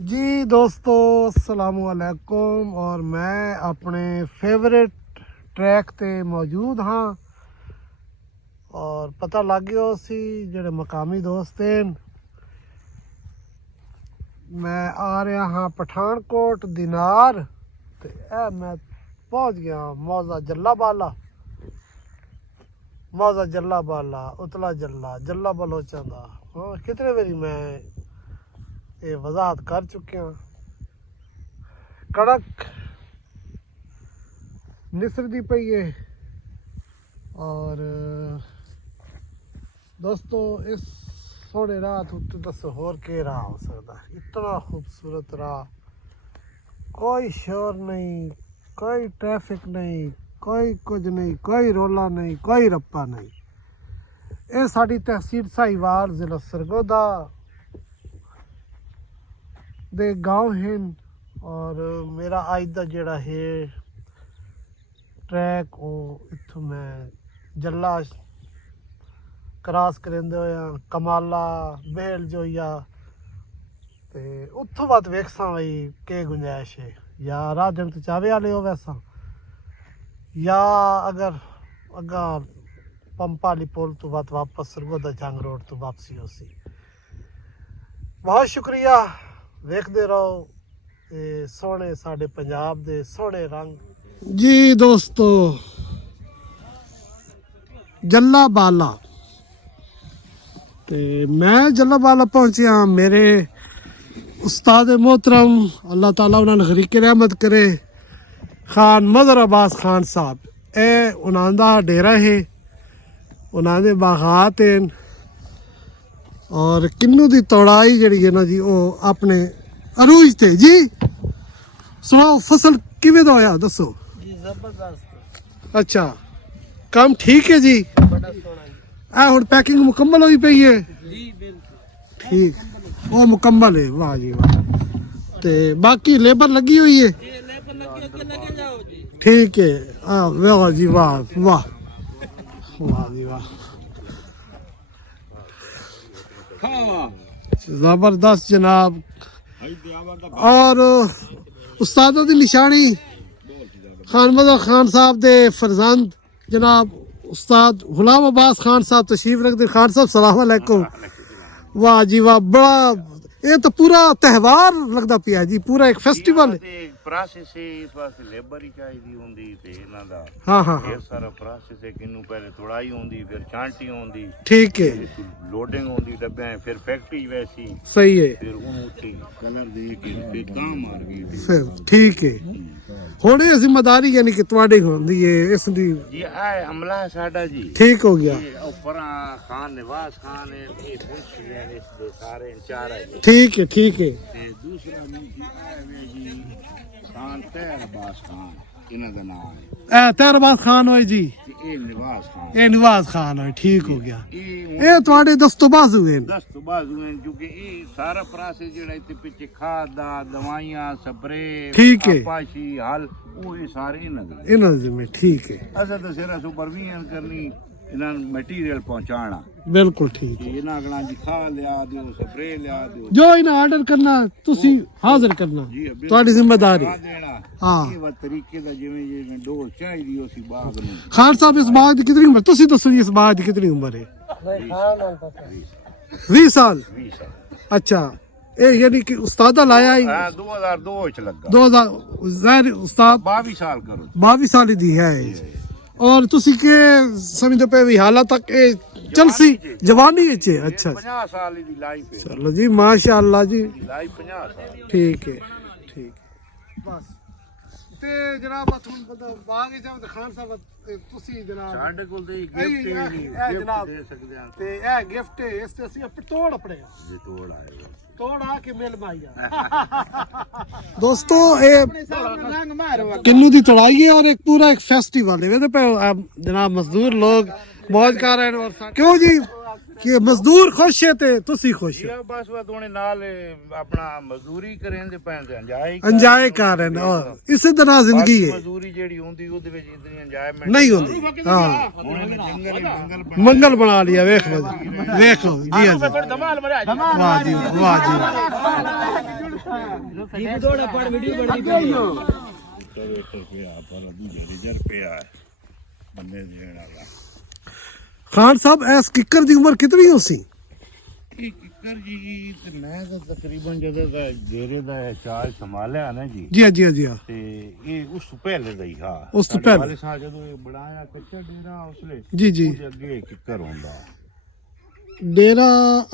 जी दोस्तों अस्सलामुअलैकुम। और मैं अपने फेवरेट ट्रैक ते मौजूद हाँ और पता लग गया सी जेडे मकामी दोस्त हैं। मैं आ रहा हाँ पठानकोट दिनार ते मैं पहुँच गया मौजा जल्ला बाला उतला जल्ला बलोचा दा। हाँ कितने बारी मैं ये वजाहत कर चुके हैं। कड़क निसरदी पई है। और दोस्तों इस सोने रात उत्ते दसो होर के राह हो सकता है। इतना खूबसूरत राह, कोई शोर नहीं, कोई ट्रैफिक नहीं, कोई कुछ नहीं, कोई रोला नहीं, कोई रप्पा नहीं। ये साड़ी तहसील साहिवाल जिला सरगोदा दे गाँव हैं। और मेरा आज का जोड़ा है ट्रैक वो इत्थों मैं जल्ला क्रॉस करेंदे होया कमाला बेल जोया ते उत्थों बाद वेखसा भाई के गुंजाइश है या राह जंग चावे वाले हो वैसा या अगर अगा पंपाली पुल तो बात वापस सरगोदा जंग रोड तो वापसी हो सी। बहुत शुक्रिया। वेखते रहो ये सोहने साडे पंजाब दे सोहने रंग। जी दोस्तों जल्ला बाला ते मैं जल्ला बाला पहुंचिया। मेरे उस्ताद मोहतरम अल्लाह ताला उन्होंने खरीके रहमत करे खान मदर अब्बास खान साहब ए उन्होंने दा डेरा है, उन्होंने बागात हैं। और किन्नू दी तोड़ाई जड़ी है ना जी वो अपने अरूज थे जी। सुनाओ फसल किवें दा होया दसो जी। जबरदस्त। अच्छा काम ठीक है जी। बड़ा सोना आ हुण पैकिंग मुकम्मल होई पई है जी। बिल्कुल ठीक वो मुकम्मल है। वाह जी वाह। ते बाकी लेबर लगी हुई है ये लेबर लगे जाओ जी। ठीक है। वाह जी वाह वाह वाह जी वाह हाँ जबरदस्त जनाब। और उस्तादों की निशानी खान मदर खान साहब दे फरजंद जनाब उस्ताद गुलाम अब्बास खान साहब तशरीफ रखते। खान साहब सलाम अलैकुम। वाह जी वाह बड़ा ये तो पूरा त्यौहार लगता पिया जी, पूरा एक फेस्टिवल है। प्रोसेस है इस वास्ते लेबर ही चाहिए होंदी ते इना दा हाँ हाँ हाँ ढेर सारा प्रोसेस है। किन्नू पहले तोड़ाई होंदी फिर छांटी होंदी ठीक है लोडिंग होंदी डब्बे फिर फैक्ट्री वैसी सही है फिर उन्होंने उत्ते कलर दे के फिर काम मार गई फिर ठीक है। हुण ये जिम्मेदारी यानी कि तुहाडी होंदी है इस दी जी। आए अमला है साडा जी। ठीक हो गया ये ऊपरा खान नवाज खान है ये मुंशी है इस दे सारे चार है ठीक है ठीक है। ते दूसरा मुंशी आए वे जी खान तैर अब्बास खान इना दा नाम है ए तैरबाज खान होए जी ते ये नवाज खान ए नवाज खान होए ठीक हो गया। ये ये तुहाडे दस्तोबाज हुए न। दस्त बाजू हैं क्योंकि ये सारा प्रोसेस जेड़ा इत्ते पिछे खाद दा दवाइयां स्प्रे ठीक है। पाशी हल वो ये सारे इन्हां दे इन्हां जिम्मे ठीक है असा तो सिर्फ सुपरविजन करनी इन्हां मटीरियल पहुंचाना बिल्कुल ठीक कि इन्हां अगला जी खाद लिया दियो स्प्रे लिया दियो जो इन्हें ऑर्डर करना तुसी हाजिर करना जी बिल्कुल तुहाडी जिम्मेदारी। खाद देना हाँ। ये वा तरीके दा जिवें जिवें डोज चाहिदी उसी बाग नूं खान साहब इस बाग की कितनी उम्र तुसी दसो जी इस बाग की कितनी उम्र है? भाई खान और पता 20 साल। 20 साल अच्छा ये यानी कि उस्तादा लाया ही हां 2002 च लगा 2000 ज़ाहिर उस्ताद 22 साल करो 22 साल दी है। और तुसी के समझदे पे भी हालत तक ए चलसी जवानी विच है। अच्छा 50 साल दी लाइफ है चलो जी माशाअल्लाह जी लाइफ 50 साल ठीक है ठीक बस ते जनाब तुम बाग विच खान साहब तुसी जनाब ਸਾਡੇ ਕੋਲ ਤੇ ਗਿਫਟ ਇਹ ਹੀ ਨਹੀਂ ਜਨਾਬ। ਗਿਫਟ ਦੇ ਸਕਦੇ ਆ ਤੇ ਇਹ ਗਿਫਟ ਇਸ ਤੇ ਅਸੀਂ ਤੋੜ ਆਪਣੇ ਜੇ ਤੋੜ ਆਏ ਤੋੜ ਆ ਕੇ ਮਿਲ ਮਾਈਆ ਦੋਸਤੋ ਇਹ रंग मारो किन्नू दी तोड़ाई है और एक पूरा एक फेस्टिवल है पे जनाब मजदूर लोग मौज कर रहे हैं। और क्यों जी कि मजदूर खुश है ते तुसी खुश हो ਇਹ ਬਸ ਵਾ ਦੋਨੇ ਨਾਲ ਆਪਣਾ ਮਜ਼ਦੂਰੀ ਕਰੇਂਦੇ ਪੈਂਦੇ ਅੰਜਾਏ एंजॉय कर रहे हैं। और इसी तरह जिंदगी है ਮਜ਼ਦੂਰੀ ਜਿਹੜੀ ਹੁੰਦੀ ਉਹਦੇ ਵਿੱਚ ਇਤਨੀ ਇੰਜॉयमेंट नहीं होती। हाँ ਹੁਣ ਇਹਨੇ ਜੰਗਲ ਹੀ ਮੰਗਲ मंगल बना लिया वेख लो जी वेख लो जी हाँ जी धमाल मरा वाह जी वाह जी ਬੰਦੇ ਦੇਣ ਵਾਲਾ ਖਾਨ ਸਾਹਿਬ ਇਸ ਕਿੱਕਰ ਦੀ ਉਮਰ ਕਿਤਨੀ ਹੋ ਸੀ? ਇਹ ਕਿੱਕਰ ਜੀ ਤੇ ਮੈਂ ਤਾਂ ਤਕਰੀਬਨ ਜਦੋਂ ਦਾ ਡੇਰੇ ਦਾ ਚਾਰਜ ਸੰਭਾਲਿਆ ਨਾ ਜੀ ਜੀ ਜੀ ਜੀ ਤੇ ਇਹ ਉਸ ਤੋਂ ਪਹਿਲੇ ਦਾ ਹੀ ਹਾਂ ਉਸ ਤੋਂ ਸਾਡੇ ਪਹਿਲੇ। ਵਾਲੇ ਸਾਹਿਬ ਜਦੋਂ ਇਹ ਬਣਾਇਆ ਕੱਚਾ ਡੇਰਾ ਉਸਲੇ ਜੀ ਜੀ ਉਹਦੇ ਅੱਗੇ ਕਿੱਕਰ ਹੁੰਦਾ ਡੇਰਾ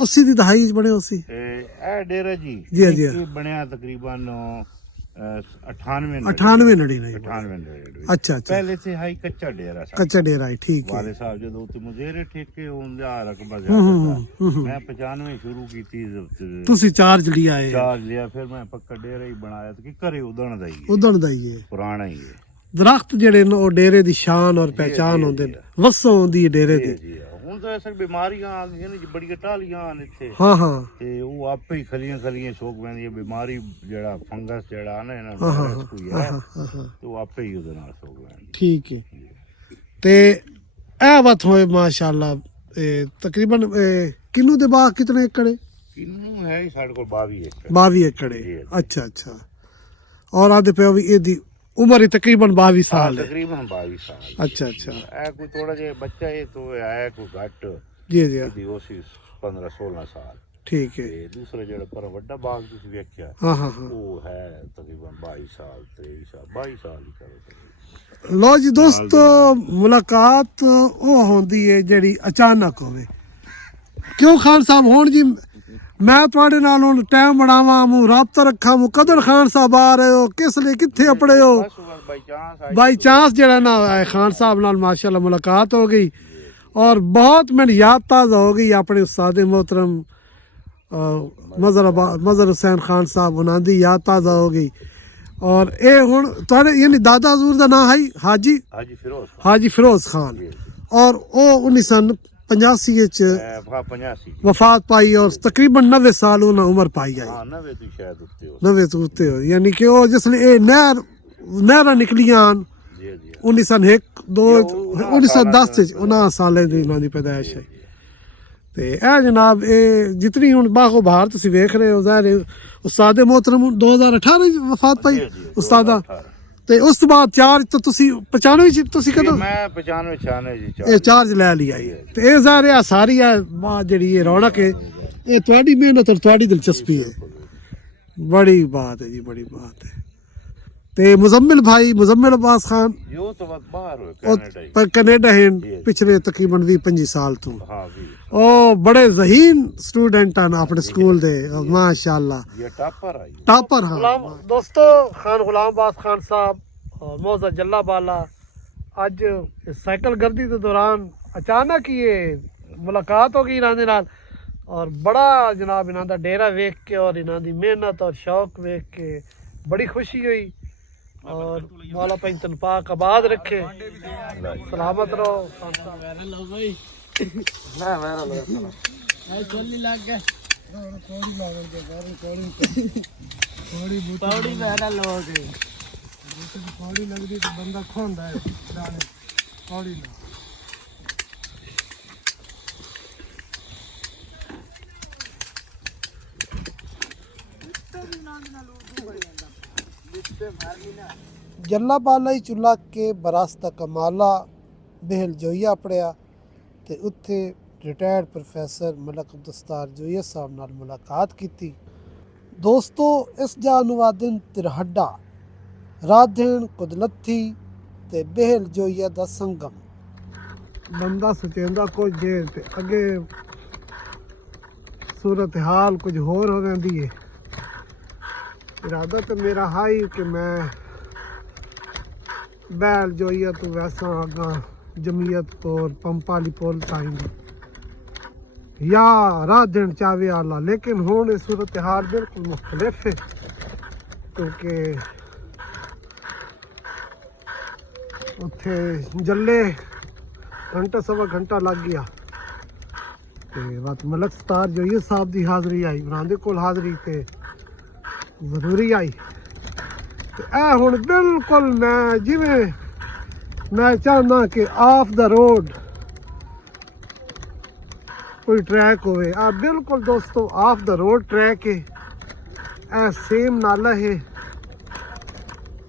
80 ਦੀ ਦਹਾਈ ਚ ਬਣੇ ਹੋ ਸੀ। ਤੇ ਇਹ ਡੇਰਾ ਜੀ ਜੀ, ਜੀ। ਇਹ ਬਣਿਆ ਤਕਰੀਬਨ 98 98 ਨੜੀ ਨਹੀਂ 98 ਡੇਰੇ ਅੱਛਾ ਅੱਛਾ ਪਹਿਲੇ ਸੇ ਹਾਈ ਕੱਚਾ ਡੇਰਾ ਸੀ ਕੱਚਾ ਡੇਰਾ ਹੀ ਠੀਕ ਹੈ। ਵਾਲੇ ਸਾਹਿਬ ਜਦੋਂ ਉੱਤੇ ਮੁਜ਼ੇਰੇ ਠੇਕੇ ਹੁੰਦੇ ਆ ਰਕਬਾ ਹੂੰ, ਜ਼ਿਆਦਾ ਮੈਂ 95 ਸ਼ੁਰੂ ਕੀਤੀ ਤੇ ਤੁਸੀਂ ਚਾਰਜ ਲਿਆ ਹੈ ਚਾਰਜ ਲਿਆ ਫਿਰ ਮੈਂ ਪੱਕਾ ਡੇਰਾ ਹੀ ਬਣਾਇਆ ਤੇ ਘਰੇ ਉਦਣ ਦਾ ਹੀ ਹੈ, ਉਦਣ ਦਾ ਹੀ ਹੈ। ਪੁਰਾਣਾ ਹੀ ਹੈ ਦਰਖਤ ਜਿਹੜੇ ਨੇ ਉਹ ਡੇਰੇ ਦੀ ਸ਼ਾਨ ਔਰ ਪਹਿਚਾਨ ਹੁੰਦੇ ਨੇ, ਵਸੋਂ ਹੁੰਦੀ ਹੈ ਡੇਰੇ ਦੀ। ਜੀ ਹੁਣ ਤਾਂ ਅਸਲ ਬਿਮਾਰੀਆਂ ਆ ਗਈਆਂ ਨੇ ਜੀ, ਬੜੀਆਂ ਟਾਲੀਆਂ ਨੇ ਇੱਥੇ ਹਾਂ ਹਾਂ ਤੇ ਉਹ ਆਪੇ ਹੀ ਖਲੀਆਂ ਸ਼ੋਕ ਪੈਂਦੀਆਂ ਬਿਮਾਰੀ ਜਿਹੜਾ ਫੰਗਸ ਜਿਹੜਾ ਨਾ ਇਹਨਾਂ ਹਾਂ, ਹਾਂ, ਨੂੰ ਕੋਈ ਹੈ ਹਾਂ ਹਾਂ ਤੇ ਉਹ ਆਪੇ ਹੀ ਉਹਦੇ ਨਾਲ ਸ਼ੋਕ ਪੈਂਦੀ ਠੀਕ ਹੈ। ਤੇ ਇਹ ਬਾਤ ਹੋਏ ਮਾਸ਼ਾਅੱਲਾ ਤਕਰੀਬਨ ਕਿੰਨੂ ਦੇ ਬਾਗ ਕਿਤਨੇ ਏਕੜ ਹੈ? ਕਿੰਨੂ ਹੈ ਹੀ ਸਾਡੇ ਕੋਲ 22 ਏਕੜ 22 ਏਕੜ ਹੈ। ਅੱਛਾ ਅੱਛਾ ਔਰ ਆਦੇ ਪਿਓ ਵੀ ਇਹਦੀ ਉਮਰ ਹੀ ਤਕਰੀਬਨ 22 ਸਾਲ ਹੈ। ਤਕਰੀਬਨ 22 ਸਾਲ ਅੱਛਾ ਅੱਛਾ ਇਹ ਕੋਈ ਥੋੜਾ ਜਿਹਾ ਬੱਚਾ ਇਹ ਤੋਂ ਆਇਆ ਕੋਈ ਘੱਟ ਜੀ ਜੀ ਇਹਦੀ ਉਹ ਸੀ 15-16 ਸਾਲ ਠੀਕ ਹੈ। ਤੇ ਦੂਸਰਾ ਜਿਹੜਾ ਪਰ ਵੱਡਾ ਬਾਗ ਤੁਸੀਂ ਵੇਖਿਆ ਹਾਂ ਹਾਂ ਹਾਂ ਉਹ ਹੈ ਤਕਰੀਬਨ 22 ਸਾਲ 23 ਸਾਲ 22 ਸਾਲ ਹੀ ਕਰੋ ਲੋ ਜੀ ਦੋਸਤੋ, ਮੁਲਾਕਾਤ ਉਹ ਹੁੰਦੀ ਹੈ ਜਿਹੜੀ ਅਚਾਨਕ ਹੋਵੇ। ਕਿਉਂ ਖਾਨ ਸਾਹਿਬ ਹੁਣ ਜੀ ਮੈਂ ਤੁਹਾਡੇ ਨਾਲ ਹੁਣ ਟਾਈਮ ਬਣਾਵਾਂ ਮੂੰ ਰਾਬਤਾ ਰੱਖਾਂ ਮੂੰ ਕਦਰ ਖਾਨ ਸਾਹਿਬ ਆ ਰਹੇ ਹੋ ਕਿਸ ਲਈ ਕਿੱਥੇ ਆਪਣੇ ਹੋ ਬਾਈ ਚਾਂਸ ਜਿਹੜਾ ਨਾ ਖਾਨ ਸਾਹਿਬ ਨਾਲ ਮਾਸ਼ਾਅੱਲਾ ਮੁਲਾਕਾਤ ਹੋ गई और बहुत मैंने याद ताज़ा हो गई अपने उस्ताद मोहतरम मज़हर हुसैन खान साहब उन्हों की याद ताज़ा हो गई। और ये हुण तुहाडे यानी दादा हजूर का नाम है हाजी फिरोज खान और वो 1985 वफात पाई और तकरीबन 90 साल उन्हें उम्र पाई है। 90 तो उत्ते हो यानी कि वो जिसले नहर निकलियां 1910 उन्हां सालें दी उन्हां दी पैदाइश है। ਤੇ ਇਹ ਜਨਾਬ ਇਹ ਜਿਤਨੀ ਹੁਣ ਬਾਗੋ ਬਹਾਰ ਤੁਸੀਂ ਵੇਖ ਰਹੇ ਹੋ ਜ਼ਾਹਿਰ ਉਸਤਾਦ मोहतरम 2018 ਚ ਵਫਾਤ ਪਾਈ ਉਸਤਾਦਾ ਤੇ ਉਸ ਤੋਂ ਬਾਅਦ ਚਾਰਜ ਤਾਂ ਤੁਸੀਂ 95 ਚ ਤੁਸੀਂ ਕਦੋਂ ਮੈਂ 95 96 ਜੀ ਇਹ ਚਾਰਜ ਲੈ ਲਿਆ ਤੇ ਇਹ ਜ਼ਾਹਿਰ ਆ ਸਾਰੀ ਆ ਜਿਹੜੀ ਇਹ ਰੌਣਕ ਹੈ ਇਹ ਤੁਹਾਡੀ ਮਿਹਨਤ ਔਰ ਤੁਹਾਡੀ ਦਿਲਚਸਪੀ ਹੈ। बड़ी बात है जी बड़ी बात है। ते मुजम्मिल भाई मुजम्मिल अब्बास खान जो तो बाहर हो पर कनेडा हैं पिछले तकरीबन 20-25 साल तो हां ओ बड़े ज़हीन स्टूडेंट हैं अपने स्कूल दे माशाअल्लाह ये टॉपर है टॉपर हां दोस्तों खान गुलाम अब्बास खान साहब मौजा जल्ला बाला आज साइकिल गर्दी के दौरान अचानक ही ये मुलाकात हो गई इन्हां दे नाल और बड़ा जनाब इन्हां दा डेरा वेख के और इन्हां दी मेहनत और शौक वेख के बड़ी खुशी हुई और मौला भाई तन पाक आबाद रखे सलामत रहो पौड़ी लगती तो बंदा खोंदा है पौड़ी ना जल्ला बाला ही चुला के बरास्ता कमाला बहल जोइया पढ़िया ते उत्थे रिटायर्ड प्रोफैसर मलक अब्दुस्तार जोइया साहब नाल मुलाकात की। दोस्तों इस जानवादिन तिरहड्डा राधेन कुदलथी ते बहल जोइया दा संगम बंदा सचेंदा कुछ देर ते अगे सूरत हाल कुछ होर हो जाती है। इरादा तो मेरा हाई कि मैं बैल जोइया तो वैसा आगा जमीयत पोल पंपाली पोल ताईं या रात दिन चावे आला लेकिन हुण सूरत हाल बिल्कुल मुख्तलिफ है क्योंकि उत्थे जल्ले घंटा सवा घंटा लग गया ते बात मलक सतार जोइया साहब की हाज़री आई उन्होंने कोल हाज़री ते जरूरी आई हूँ बिल्कुल मैं जिमें मैं चाहना कि ऑफ द रोड कोई ट्रैक होवे बिल्कुल दोस्तों ऑफ द रोड ट्रैक है ਇਹ ਸੇਮ ਨਾਲਾ ਹੈ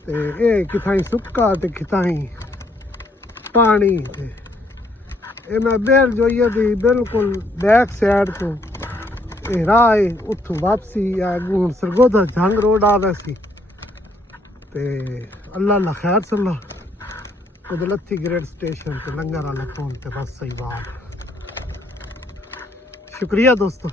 ਤੇ ਇਹ ਕਿਥਾਈ ਸੁੱਕਾ ਤੇ ਕਿਥਾਈ ਪਾਣੀ ਤੇ ਇਹ ਮੈਂ ਬਹਿਲ ਜੋਈਏ ਦੀ ਬਿਲਕੁਲ ਬੈਕ ਸਾਈਡ ਤੋਂ ਇਹ ਰਾਹ ਹੈ ਉੱਥੋਂ ਵਾਪਸੀ ਆ ਹੁਣ ਸਰਗੋਦਾ ਜੰਗ ਰੋਡ ਆਦਾ ਸੀ ਤੇ ਅੱਲਾ ਖੈਰ ਸੱਲਾ ਕੁਦਲਤੀ ਗ੍ਰੇਡ स्टेशन ਤੇ लंगर वाला फोन ਤੇ बस सही बात शुक्रिया दोस्तों।